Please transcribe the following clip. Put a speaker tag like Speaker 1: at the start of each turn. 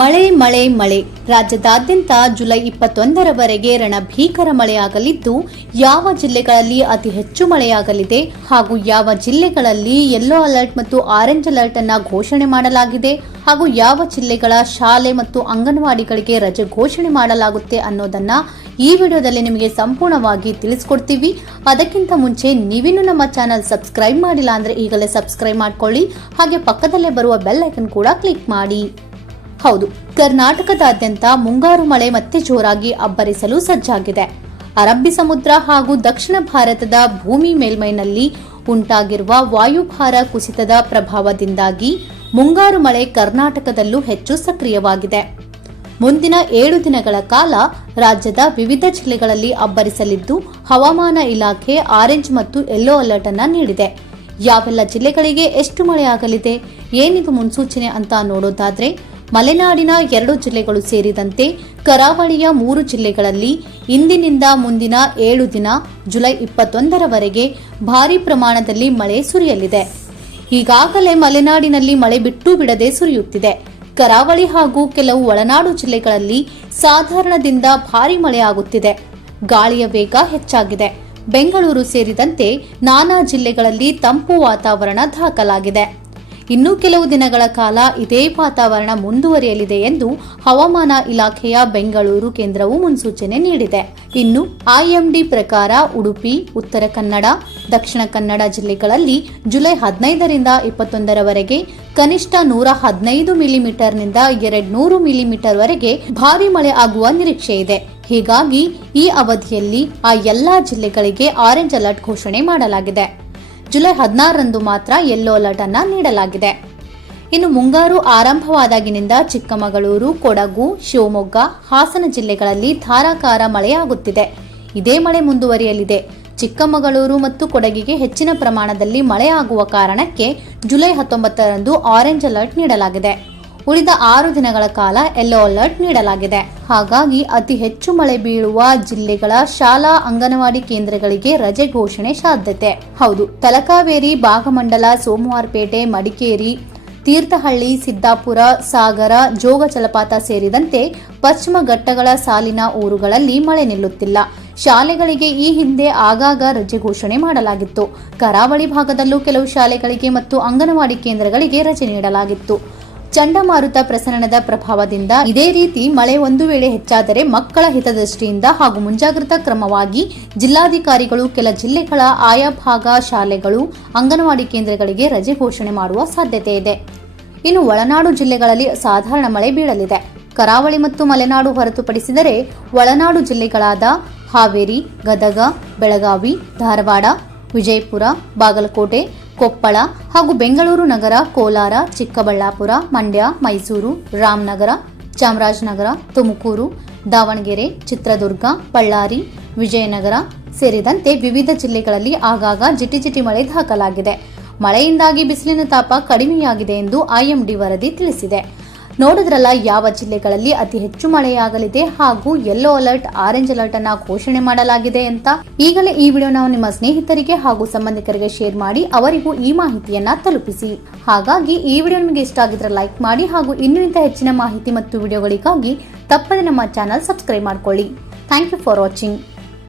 Speaker 1: ಮಳೆ ಮಳೆ ಮಳೆ. ರಾಜ್ಯದಾದ್ಯಂತ ಜುಲೈ ಇಪ್ಪತ್ತೊಂದರವರೆಗೆ ರಣಭೀಕರ ಮಳೆಯಾಗಲಿದ್ದು, ಯಾವ ಜಿಲ್ಲೆಗಳಲ್ಲಿ ಅತಿ ಹೆಚ್ಚು ಮಳೆಯಾಗಲಿದೆ ಹಾಗೂ ಯಾವ ಜಿಲ್ಲೆಗಳಲ್ಲಿ ಯೆಲ್ಲೋ ಅಲರ್ಟ್ ಮತ್ತು ಆರೆಂಜ್ ಅಲರ್ಟ್ ಅನ್ನ ಘೋಷಣೆ ಮಾಡಲಾಗಿದೆ ಹಾಗೂ ಯಾವ ಜಿಲ್ಲೆಗಳ ಶಾಲೆ ಮತ್ತು ಅಂಗನವಾಡಿಗಳಿಗೆ ರಜೆ ಘೋಷಣೆ ಮಾಡಲಾಗುತ್ತೆ ಅನ್ನೋದನ್ನ ಈ ವಿಡಿಯೋದಲ್ಲಿ ನಿಮಗೆ ಸಂಪೂರ್ಣವಾಗಿ ತಿಳಿಸ್ಕೊಡ್ತೀವಿ. ಅದಕ್ಕಿಂತ ಮುಂಚೆ ನೀವಿನ್ನೂ ನಮ್ಮ ಚಾನಲ್ ಸಬ್ಸ್ಕ್ರೈಬ್ ಮಾಡಿಲ್ಲ ಅಂದ್ರೆ ಈಗಲೇ ಸಬ್ಸ್ಕ್ರೈಬ್ ಮಾಡ್ಕೊಳ್ಳಿ. ಹಾಗೆ ಪಕ್ಕದಲ್ಲೇ ಬರುವ ಬೆಲ್ ಐಕನ್ ಕೂಡ ಕ್ಲಿಕ್ ಮಾಡಿ. ಹೌದು, ಕರ್ನಾಟಕದಾದ್ಯಂತ ಮುಂಗಾರು ಮಳೆ ಮತ್ತೆ ಜೋರಾಗಿ ಅಬ್ಬರಿಸಲು ಸಜ್ಜಾಗಿದೆ. ಅರಬ್ಬಿ ಸಮುದ್ರ ಹಾಗೂ ದಕ್ಷಿಣ ಭಾರತದ ಭೂಮಿ ಮೇಲ್ಮೈನಲ್ಲಿ ಉಂಟಾಗಿರುವ ವಾಯುಭಾರ ಕುಸಿತದ ಪ್ರಭಾವದಿಂದಾಗಿ ಮುಂಗಾರು ಮಳೆ ಕರ್ನಾಟಕದಲ್ಲೂ ಹೆಚ್ಚು ಸಕ್ರಿಯವಾಗಿದೆ. ಮುಂದಿನ ಏಳು ದಿನಗಳ ಕಾಲ ರಾಜ್ಯದ ವಿವಿಧ ಜಿಲ್ಲೆಗಳಲ್ಲಿ ಅಬ್ಬರಿಸಲಿದ್ದು, ಹವಾಮಾನ ಇಲಾಖೆ ಆರೆಂಜ್ ಮತ್ತು ಯೆಲ್ಲೋ ಅಲರ್ಟ್ ಅನ್ನ ನೀಡಿದೆ. ಯಾವೆಲ್ಲ ಜಿಲ್ಲೆಗಳಿಗೆ ಎಷ್ಟು ಮಳೆಯಾಗಲಿದೆ, ಏನಿದು ಮುನ್ಸೂಚನೆ ಅಂತ ನೋಡೋದಾದ್ರೆ ಮಲೆನಾಡಿನ ಎರಡು ಜಿಲ್ಲೆಗಳು ಸೇರಿದಂತೆ ಕರಾವಳಿಯ ಮೂರು ಜಿಲ್ಲೆಗಳಲ್ಲಿ ಇಂದಿನಿಂದ ಮುಂದಿನ ಏಳು ದಿನ ಜುಲೈ ಇಪ್ಪತ್ತೊಂದರವರೆಗೆ ಭಾರೀ ಪ್ರಮಾಣದಲ್ಲಿ ಮಳೆ ಸುರಿಯಲಿದೆ. ಈಗಾಗಲೇ ಮಲೆನಾಡಿನಲ್ಲಿ ಮಳೆ ಬಿಟ್ಟು ಬಿಡದೆ ಸುರಿಯುತ್ತಿದೆ. ಕರಾವಳಿ ಹಾಗೂ ಕೆಲವು ಒಳನಾಡು ಜಿಲ್ಲೆಗಳಲ್ಲಿ ಸಾಧಾರಣದಿಂದ ಭಾರೀ ಮಳೆಯಾಗುತ್ತಿದೆ ಗಾಳಿಯ ವೇಗ ಹೆಚ್ಚಾಗಿದೆ. ಬೆಂಗಳೂರು ಸೇರಿದಂತೆ ನಾನಾ ಜಿಲ್ಲೆಗಳಲ್ಲಿ ತಂಪು ವಾತಾವರಣ ದಾಖಲಾಗಿದೆ. ಇನ್ನು ಕೆಲವು ದಿನಗಳ ಕಾಲ ಇದೇ ವಾತಾವರಣ ಮುಂದುವರಿಯಲಿದೆ ಎಂದು ಹವಾಮಾನ ಇಲಾಖೆಯ ಬೆಂಗಳೂರು ಕೇಂದ್ರವು ಮುನ್ಸೂಚನೆ ನೀಡಿದೆ. ಇನ್ನು ಐಎಂಡಿ ಪ್ರಕಾರ ಉಡುಪಿ, ಉತ್ತರ ಕನ್ನಡ, ದಕ್ಷಿಣ ಕನ್ನಡ ಜಿಲ್ಲೆಗಳಲ್ಲಿ ಜುಲೈ ಹದಿನೈದರಿಂದ ಇಪ್ಪತ್ತೊಂದರವರೆಗೆ ಕನಿಷ್ಠ ನೂರ ಹದಿನೈದು ಮಿಲಿಮೀಟರ್ನಿಂದ ಎರಡು ನೂರು ಮಿಲಿಮೀಟರ್ ವರೆಗೆ ಭಾರೀ ಮಳೆ ಆಗುವ ನಿರೀಕ್ಷೆ ಇದೆ. ಹೀಗಾಗಿ ಈ ಅವಧಿಯಲ್ಲಿ ಆ ಎಲ್ಲಾ ಜಿಲ್ಲೆಗಳಿಗೆ ಆರೆಂಜ್ ಅಲರ್ಟ್ ಘೋಷಣೆ ಮಾಡಲಾಗಿದೆ. ಜುಲೈ ಹದಿನಾರರಂದು ಮಾತ್ರ ಯೆಲ್ಲೋ ಅಲರ್ಟ್ ಅನ್ನ ನೀಡಲಾಗಿದೆ. ಇನ್ನು ಮುಂಗಾರು ಆರಂಭವಾದಾಗಿನಿಂದ ಚಿಕ್ಕಮಗಳೂರು, ಕೊಡಗು, ಶಿವಮೊಗ್ಗ, ಹಾಸನ ಜಿಲ್ಲೆಗಳಲ್ಲಿ ಧಾರಾಕಾರ ಮಳೆಯಾಗುತ್ತಿದೆ. ಇದೇ ಮಳೆ ಮುಂದುವರಿಯಲಿದೆ. ಚಿಕ್ಕಮಗಳೂರು ಮತ್ತು ಕೊಡಗಿಗೆ ಹೆಚ್ಚಿನ ಪ್ರಮಾಣದಲ್ಲಿ ಮಳೆಯಾಗುವ ಕಾರಣಕ್ಕೆ ಜುಲೈ ಹತ್ತೊಂಬತ್ತರಂದು ಆರೆಂಜ್ ಅಲರ್ಟ್ ನೀಡಲಾಗಿದೆ. ಉಳಿದ ಆರು ದಿನಗಳ ಕಾಲ ಯೆಲ್ಲೋ ಅಲರ್ಟ್ ನೀಡಲಾಗಿದೆ. ಹಾಗಾಗಿ ಅತಿ ಹೆಚ್ಚು ಮಳೆ ಬೀಳುವ ಜಿಲ್ಲೆಗಳ ಶಾಲಾ, ಅಂಗನವಾಡಿ ಕೇಂದ್ರಗಳಿಗೆ ರಜೆ ಘೋಷಣೆ ಸಾಧ್ಯತೆ. ಹೌದು, ತಲಕಾವೇರಿ ಭಾಗಮಂಡಲ ಸೋಮವಾರಪೇಟೆ, ಮಡಿಕೇರಿ, ತೀರ್ಥಹಳ್ಳಿ, ಸಿದ್ದಾಪುರ, ಸಾಗರ, ಜೋಗ ಜಲಪಾತ ಸೇರಿದಂತೆ ಪಶ್ಚಿಮ ಘಟ್ಟಗಳ ಸಾಲಿನ ಊರುಗಳಲ್ಲಿ ಮಳೆ ನಿಲ್ಲುತ್ತಿಲ್ಲ. ಶಾಲೆಗಳಿಗೆ ಈ ಹಿಂದೆ ಆಗಾಗ ರಜೆ ಘೋಷಣೆ ಮಾಡಲಾಗಿತ್ತು. ಕರಾವಳಿ ಭಾಗದಲ್ಲೂ ಕೆಲವು ಶಾಲೆಗಳಿಗೆ ಮತ್ತು ಅಂಗನವಾಡಿ ಕೇಂದ್ರಗಳಿಗೆ ರಜೆ ನೀಡಲಾಗಿತ್ತು. ಚಂಡಮಾರುತ ಪ್ರಸರಣದ ಪ್ರಭಾವದಿಂದ ಇದೇ ರೀತಿ ಮಳೆ ಒಂದು ವೇಳೆ ಹೆಚ್ಚಾದರೆ ಮಕ್ಕಳ ಹಿತದೃಷ್ಟಿಯಿಂದ ಹಾಗೂ ಮುಂಜಾಗ್ರತಾ ಕ್ರಮವಾಗಿ ಜಿಲ್ಲಾಧಿಕಾರಿಗಳು, ಕೆಲ ಜಿಲ್ಲೆಗಳ ಆಯಾ ಭಾಗ ಶಾಲೆಗಳು, ಅಂಗನವಾಡಿ ಕೇಂದ್ರಗಳಿಗೆ ರಜೆ ಘೋಷಣೆ ಮಾಡುವ ಸಾಧ್ಯತೆ ಇದೆ. ಇನ್ನು ಒಳನಾಡು ಜಿಲ್ಲೆಗಳಲ್ಲಿ ಸಾಧಾರಣ ಮಳೆ ಬೀಳಲಿದೆ. ಕರಾವಳಿ ಮತ್ತು ಮಲೆನಾಡು ಹೊರತುಪಡಿಸಿದರೆ ಒಳನಾಡು ಜಿಲ್ಲೆಗಳಾದ ಹಾವೇರಿ, ಗದಗ, ಬೆಳಗಾವಿ, ಧಾರವಾಡ, ವಿಜಯಪುರ, ಬಾಗಲಕೋಟೆ ಕೊಪ್ಪಳ ಹಾಗೂ ಬೆಂಗಳೂರು ನಗರ, ಕೋಲಾರ, ಚಿಕ್ಕಬಳ್ಳಾಪುರ, ಮಂಡ್ಯ, ಮೈಸೂರು, ರಾಮನಗರ, ಚಾಮರಾಜನಗರ, ತುಮಕೂರು, ದಾವಣಗೆರೆ, ಚಿತ್ರದುರ್ಗ, ಬಳ್ಳಾರಿ, ವಿಜಯನಗರ ಸೇರಿದಂತೆ ವಿವಿಧ ಜಿಲ್ಲೆಗಳಲ್ಲಿ ಆಗಾಗ ಜಿಟಿಜಿಟಿ ಮಳೆ ದಾಖಲಾಗಿದೆ. ಮಳೆಯಿಂದಾಗಿ ಬಿಸಿಲಿನ ತಾಪ ಕಡಿಮೆಯಾಗಿದೆ ಎಂದು ಐಎಂಡಿ ವರದಿ ತಿಳಿಸಿದೆ. ನೋಡಿದ್ರಲ್ಲ, ಯಾವ ಜಿಲ್ಲೆಗಳಲ್ಲಿ ಅತಿ ಹೆಚ್ಚು ಮಳೆಯಾಗಲಿದೆ ಹಾಗೂ ಯೆಲ್ಲೋ ಅಲರ್ಟ್ ಆರೆಂಜ್ ಅಲರ್ಟ್ ಅನ್ನ ಘೋಷಣೆ ಮಾಡಲಾಗಿದೆ ಅಂತ. ಈಗಲೇ ಈ ವಿಡಿಯೋನ ನಿಮ್ಮ ಸ್ನೇಹಿತರಿಗೆ ಹಾಗೂ ಸಂಬಂಧಿಕರಿಗೆ ಶೇರ್ ಮಾಡಿ, ಅವರಿಗೂ ಈ ಮಾಹಿತಿಯನ್ನ ತಲುಪಿಸಿ. ಹಾಗಾಗಿ, ಈ ವಿಡಿಯೋ ನಿಮಗೆ ಇಷ್ಟ ಆಗಿದ್ರೆ ಲೈಕ್ ಮಾಡಿ ಹಾಗೂ ಇನ್ನೂ ಹೆಚ್ಚಿನ ಮಾಹಿತಿ ಮತ್ತು ವಿಡಿಯೋಗಳಿಗಾಗಿ ತಪ್ಪದೆ ನಮ್ಮ ಚಾನಲ್ ಸಬ್ಸ್ಕ್ರೈಬ್ ಮಾಡ್ಕೊಳ್ಳಿ. Thank you for watching